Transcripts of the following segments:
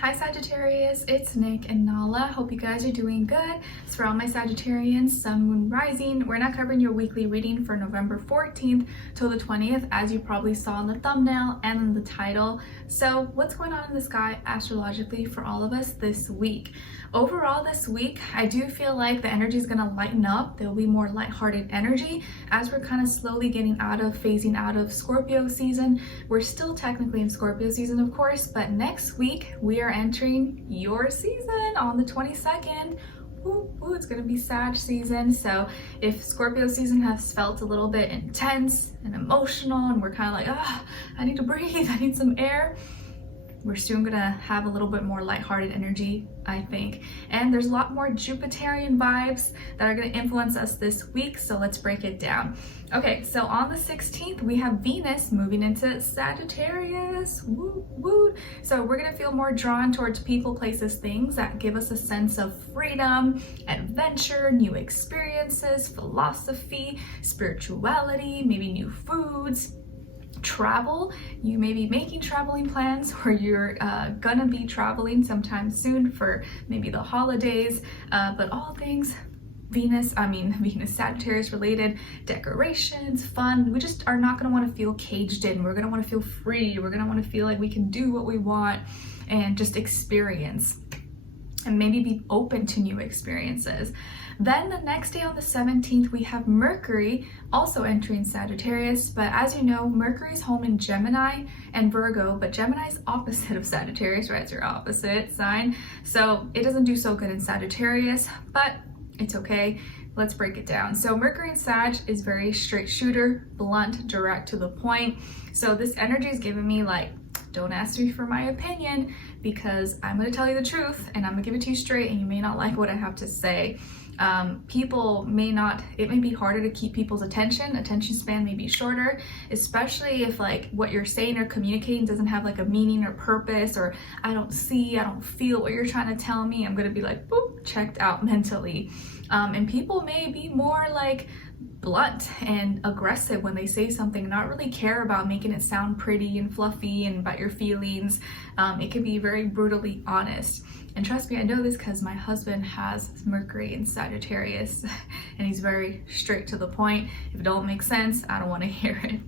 Hi Sagittarius, it's Nick and Nala. Hope you guys are doing good. So for all my Sagittarians, Sun, Moon, Rising, we're now covering your weekly reading for November 14th till the 20th, as you probably saw in the thumbnail and in the title. So what's going on in the sky astrologically for all of us this week? Overall this week, I do feel like the energy is going to lighten up. There'll be more lighthearted energy as we're kind of slowly phasing out of Scorpio season. We're still technically in Scorpio season, of course, but next week we are entering your season on the 22nd. Ooh, it's gonna be Sag season. So if Scorpio season has felt a little bit intense and emotional and we're kind of like, I need to breathe, I need some air, we're soon gonna have a little bit more lighthearted energy, I think. And there's a lot more Jupiterian vibes that are gonna influence us this week, so let's break it down. Okay, so on the 16th, we have Venus moving into Sagittarius. Woo, woo. So we're gonna feel more drawn towards people, places, things that give us a sense of freedom, adventure, new experiences, philosophy, spirituality, maybe new foods, travel. You may be making traveling plans, or you're gonna be traveling sometime soon for maybe the holidays, but all things Venus Sagittarius related, decorations, fun. We just are not gonna want to feel caged in. We're gonna want to feel free. We're gonna want to feel like we can do what we want and just experience and maybe be open to new experiences. Then the next day on the 17th, we have Mercury also entering Sagittarius, but as you know, Mercury's home in Gemini and Virgo, but Gemini's opposite of Sagittarius, right? It's your opposite sign. So it doesn't do so good in Sagittarius, but it's okay. Let's break it down. So Mercury in Sag is very straight shooter, blunt, direct to the point. So this energy is giving me like, don't ask me for my opinion because I'm going to tell you the truth and I'm going to give it to you straight, and you may not like what I have to say. It may be harder to keep people's attention span may be shorter, especially if like what you're saying or communicating doesn't have like a meaning or purpose, or I don't feel what you're trying to tell me. I'm going to be like, boop, checked out mentally. And people may be more like blunt and aggressive when they say something, not really care about making it sound pretty and fluffy and about your feelings. It can be very brutally honest. And trust me, I know this because my husband has Mercury in Sagittarius and he's very straight to the point. If it don't make sense, I don't want to hear it.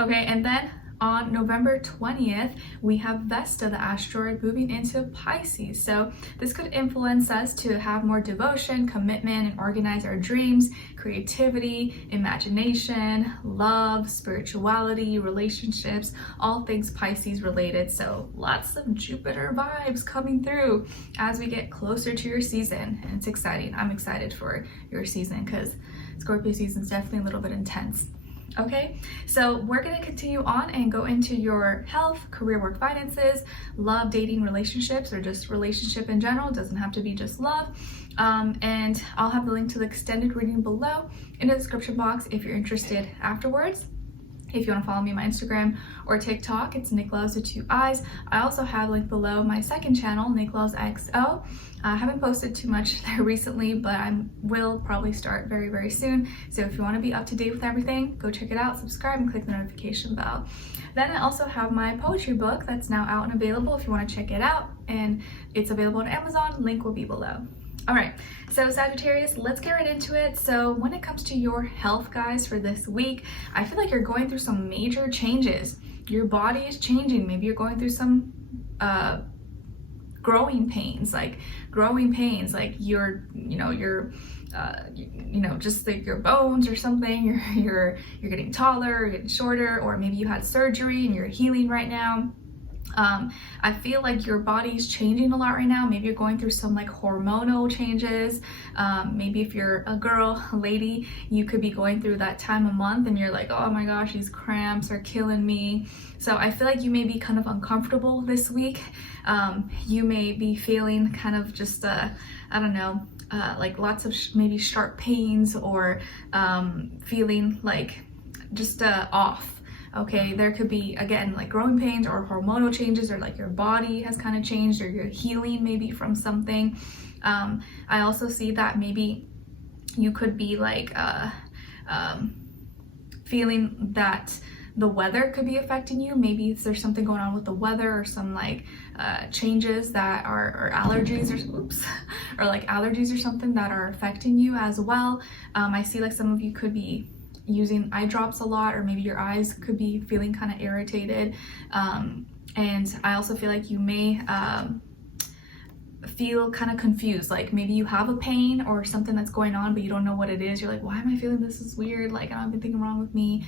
Okay, and then on November 20th, we have Vesta, the asteroid, moving into Pisces. So this could influence us to have more devotion, commitment, and organize our dreams, creativity, imagination, love, spirituality, relationships, all things Pisces related. So lots of Jupiter vibes coming through as we get closer to your season. And it's exciting. I'm excited for your season because Scorpio season is definitely a little bit intense. Okay, so we're going to continue on and go into your health, career, work, finances, love, dating, relationships, or just relationship in general. It doesn't have to be just love. And I'll have the link to the extended reading below in the description box if you're interested afterwards. If you want to follow me on my Instagram or TikTok, it's Nicloves with 2 eyes. I also have linked below my second channel, Nicloves XO. I haven't posted too much there recently, but I will probably start very, very soon. So if you want to be up to date with everything, go check it out, subscribe, and click the notification bell. Then I also have my poetry book that's now out and available if you want to check it out. And it's available on Amazon. Link will be below. All right, so Sagittarius, let's get right into it. So when it comes to your health, guys, for this week, I feel like you're going through some major changes. Your body is changing. Maybe you're going through some growing pains, like you're just like your bones or something. You're getting taller, you're getting shorter, or maybe you had surgery and you're healing right now. I feel like your body's changing a lot right now. Maybe you're going through some like hormonal changes. Maybe if you're a girl, a lady, you could be going through that time of month and you're like, oh my gosh, these cramps are killing me. So I feel like you may be kind of uncomfortable this week. You may be feeling kind of just, like lots of maybe sharp pains, or feeling like just off. Okay, there could be, again, like growing pains or hormonal changes, or like your body has kind of changed, or you're healing maybe from something. I also see that maybe you could be like feeling that the weather could be affecting you. Maybe there's something going on with the weather, or some like changes that are, or allergies, or like allergies or something that are affecting you as well. I see like some of you could be using eye drops a lot, or maybe your eyes could be feeling kind of irritated. And I also feel like you may feel kind of confused, like maybe you have a pain or something that's going on, but you don't know what it is. You're like, why am I feeling this? Is weird, like I don't have anything wrong with me.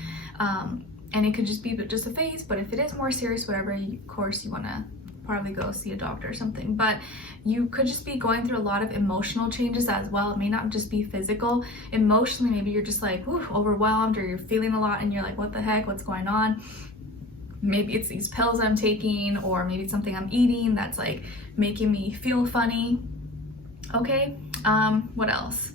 And it could just be just a phase, but if it is more serious, whatever, of course you want to probably go see a doctor or something. But you could just be going through a lot of emotional changes as well. It may not just be physical. Emotionally, maybe you're just like overwhelmed, or you're feeling a lot and you're like, what the heck, what's going on? Maybe it's these pills I'm taking, or maybe it's something I'm eating that's like making me feel funny. Okay, what else?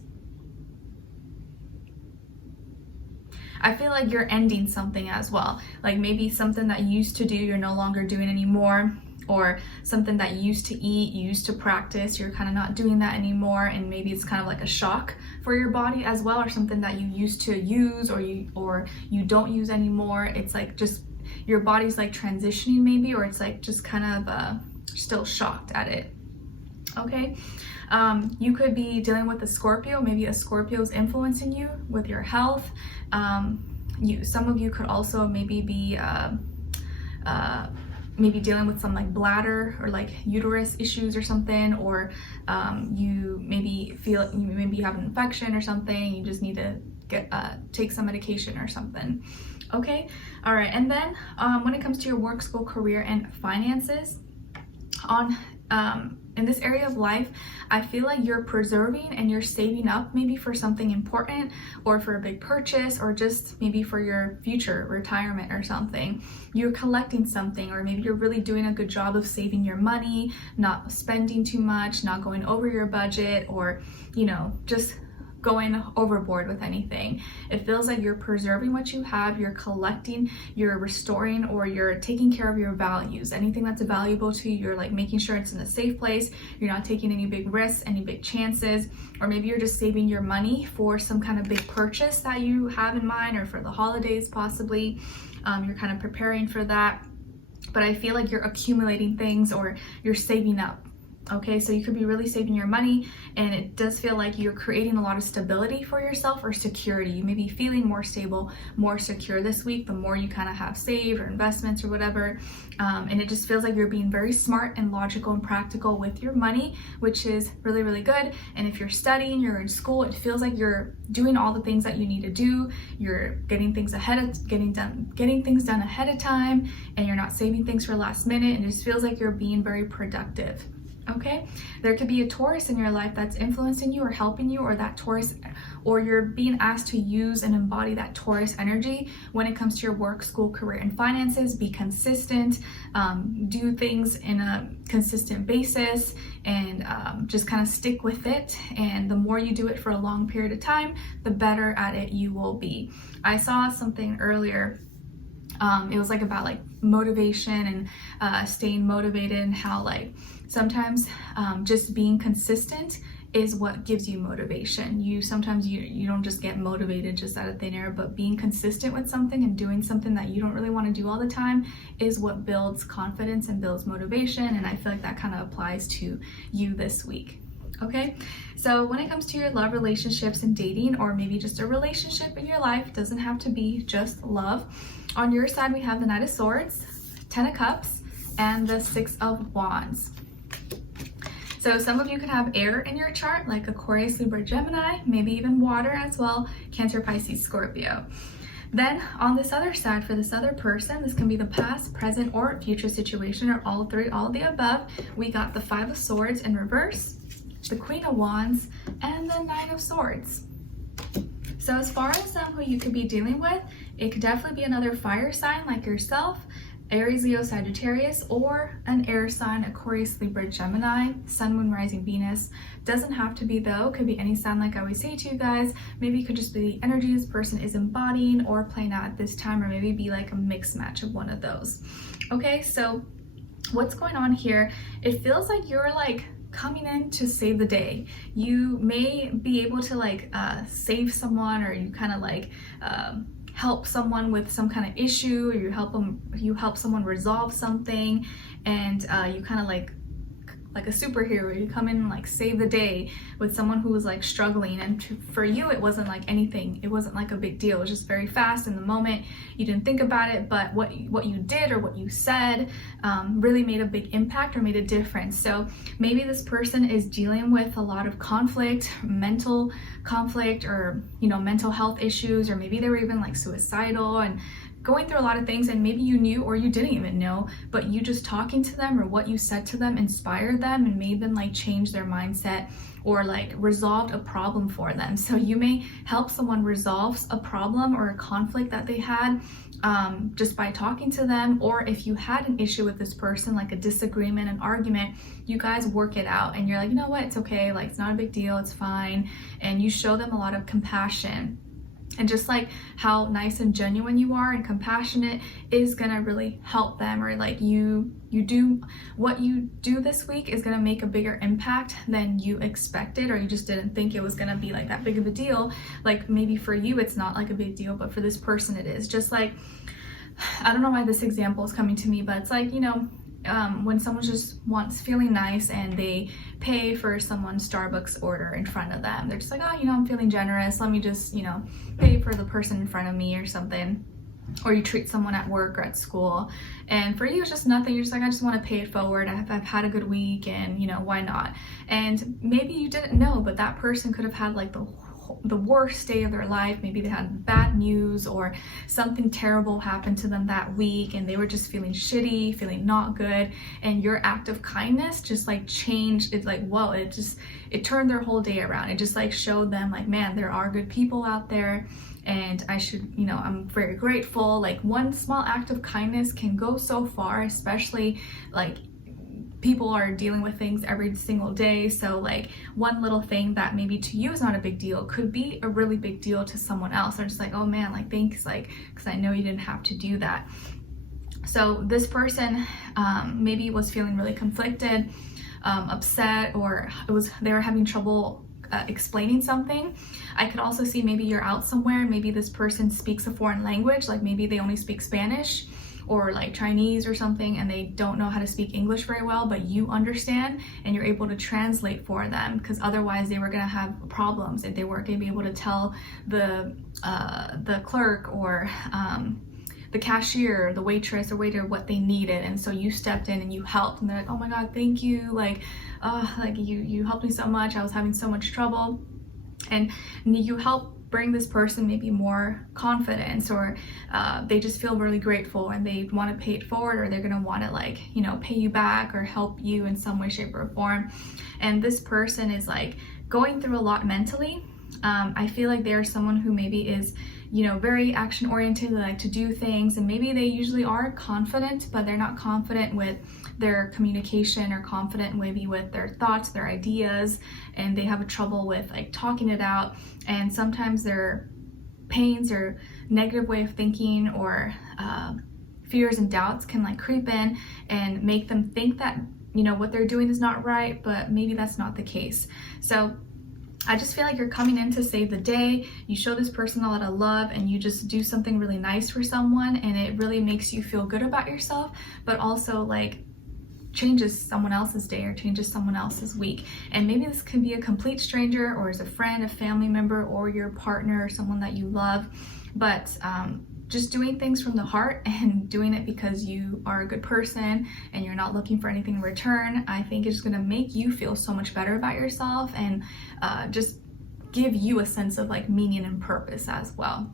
I feel like you're ending something as well. Like maybe something that you used to do, you're no longer doing anymore, or something that you used to eat, you used to practice, you're kind of not doing that anymore, and maybe it's kind of like a shock for your body as well, or something that you used to use or you don't use anymore. It's like just your body's like transitioning maybe, or it's like just kind of still shocked at it. Okay, you could be dealing with a Scorpio. Maybe a Scorpio is influencing you with your health. Some of you could also maybe be maybe dealing with some like bladder or like uterus issues or something, or you maybe feel you have an infection or something. You just need to take some medication or something. Okay, all right. And then when it comes to your work, school, career, and finances, in this area of life, I feel like you're preserving and you're saving up maybe for something important, or for a big purchase, or just maybe for your future retirement or something. You're collecting something, or maybe you're really doing a good job of saving your money, not spending too much, not going over your budget, or just going overboard with anything. It feels like you're preserving what you have, you're collecting, you're restoring, or you're taking care of your values. Anything that's valuable to you, you're like making sure it's in a safe place. You're not taking any big risks, any big chances, or maybe you're just saving your money for some kind of big purchase that you have in mind, or for the holidays possibly. You're kind of preparing for that. But I feel like you're accumulating things, or you're saving up. Okay, so you could be really saving your money, and it does feel like you're creating a lot of stability for yourself, or security. You may be feeling more stable, more secure this week, the more you kind of have saved or investments or whatever. And it just feels like you're being very smart and logical and practical with your money, which is really, really good. And if you're studying, you're in school, it feels like you're doing all the things that you need to do. You're getting things getting things done ahead of time, and you're not saving things for last minute. And it just feels like you're being very productive. Okay, there could be a Taurus in your life that's influencing you or helping you, or that Taurus, or you're being asked to use and embody that Taurus energy when it comes to your work, school, career, and finances. Be consistent, do things in a consistent basis, and just kind of stick with it. And the more you do it for a long period of time, the better at it you will be. I saw something earlier. It was like about like motivation and staying motivated, and how like sometimes just being consistent is what gives you motivation. Sometimes you don't just get motivated just out of thin air, but being consistent with something and doing something that you don't really want to do all the time is what builds confidence and builds motivation. And I feel like that kind of applies to you this week. Okay, so when it comes to your love, relationships, and dating, or maybe just a relationship in your life, doesn't have to be just love. On your side, we have the Knight of Swords, 10 of Cups, and the 6 of Wands. So some of you could have air in your chart, like Aquarius, Libra, Gemini, maybe even water as well, Cancer, Pisces, Scorpio. Then on this other side, for this other person, this can be the past, present, or future situation, or all three, all of the above. We got the 5 of Swords in reverse, the Queen of Wands, and the Knight of Swords. So as far as who you could be dealing with, it could definitely be another fire sign like yourself, Aries, Leo, Sagittarius, or an air sign, Aquarius, Libra, Gemini, Sun, Moon, Rising, Venus. Doesn't have to be though, could be any sign like I always say to you guys. Maybe it could just be the energy this person is embodying or playing out at this time, or maybe be like a mixed match of one of those. Okay, so what's going on here? It feels like you're like coming in to save the day. You may be able to like save someone, or you kind of like help someone with some kind of issue, or you help someone resolve something, and you kind of like a superhero, you come in and like save the day with someone who was like struggling, and for you it wasn't like anything, it wasn't like a big deal, it was just very fast in the moment, you didn't think about it, but what you did or what you said really made a big impact or made a difference. So maybe this person is dealing with a lot of conflict, mental conflict, or mental health issues, or maybe they were even like suicidal and going through a lot of things, and maybe you knew or you didn't even know, but you just talking to them or what you said to them inspired them and made them like change their mindset or like resolved a problem for them. So you may help someone resolve a problem or a conflict that they had just by talking to them, or if you had an issue with this person, like a disagreement, an argument, you guys work it out and you're like, you know what, it's okay, like it's not a big deal, it's fine, and you show them a lot of compassion. And just like how nice and genuine you are and compassionate is gonna really help them, or like you do what you do this week is gonna make a bigger impact than you expected, or you just didn't think it was gonna be like that big of a deal. Like maybe for you it's not like a big deal, but for this person it is. Just like, I don't know why this example is coming to me, but it's like, when someone just feeling nice and they pay for someone's Starbucks order in front of them, they're just like, oh, I'm feeling generous, let me just, pay for the person in front of me or something. Or you treat someone at work or at school, and for you it's just nothing, you're just like, I just want to pay it forward, I've had a good week, and why not? And maybe you didn't know, but that person could have had like the worst day of their life. Maybe they had bad news or something terrible happened to them that week, and they were just feeling shitty, feeling not good, and your act of kindness just like changed it. Like, whoa, it turned their whole day around. It just like showed them like, man, there are good people out there, and I should, I'm very grateful. Like one small act of kindness can go so far, especially like people are dealing with things every single day. So like one little thing that maybe to you is not a big deal could be a really big deal to someone else. They're just like, oh man, like thanks, like, because I know you didn't have to do that. So this person maybe was feeling really conflicted, upset, or they were having trouble explaining something. I could also see maybe you're out somewhere, maybe this person speaks a foreign language, like maybe they only speak Spanish or like Chinese or something, and they don't know how to speak English very well, but you understand and you're able to translate for them, because otherwise they were gonna have problems if they weren't gonna be able to tell the clerk or the cashier, the waitress or waiter what they needed. And so you stepped in and you helped, and they're like, oh my god, thank you, like you helped me so much, I was having so much trouble. And you help bring this person maybe more confidence, or they just feel really grateful and they want to pay it forward, or they're going to want to like pay you back or help you in some way, shape, or form. And this person is like going through a lot mentally. I feel like they're someone who maybe is very action oriented, they like to do things, and maybe they usually are confident, but they're not confident with their communication or confident maybe with their thoughts, their ideas, and they have a trouble with like talking it out. And sometimes their pains or negative way of thinking or fears and doubts can like creep in and make them think that what they're doing is not right, but maybe that's not the case. So I just feel like you're coming in to save the day. You show this person a lot of love, and you just do something really nice for someone, and it really makes you feel good about yourself, but also like changes someone else's day or changes someone else's week. And maybe this can be a complete stranger, or as a friend, a family member, or your partner, or someone that you love. But just doing things from the heart and doing it because you are a good person and you're not looking for anything in return, I think is going to make you feel so much better about yourself, and just give you a sense of like meaning and purpose as well.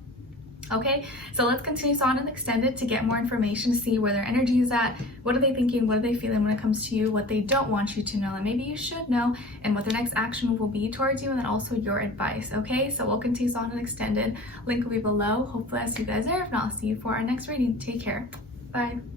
Okay, so let's continue on and extend it to get more information, to see where their energy is at, what are they thinking, what are they feeling when it comes to you, what they don't want you to know and maybe you should know, and what their next action will be towards you, and then also your advice. Okay, so we'll continue on and extended. Link will be below. Hopefully I'll see you guys there. If not, I'll see you for our next reading. Take care. Bye.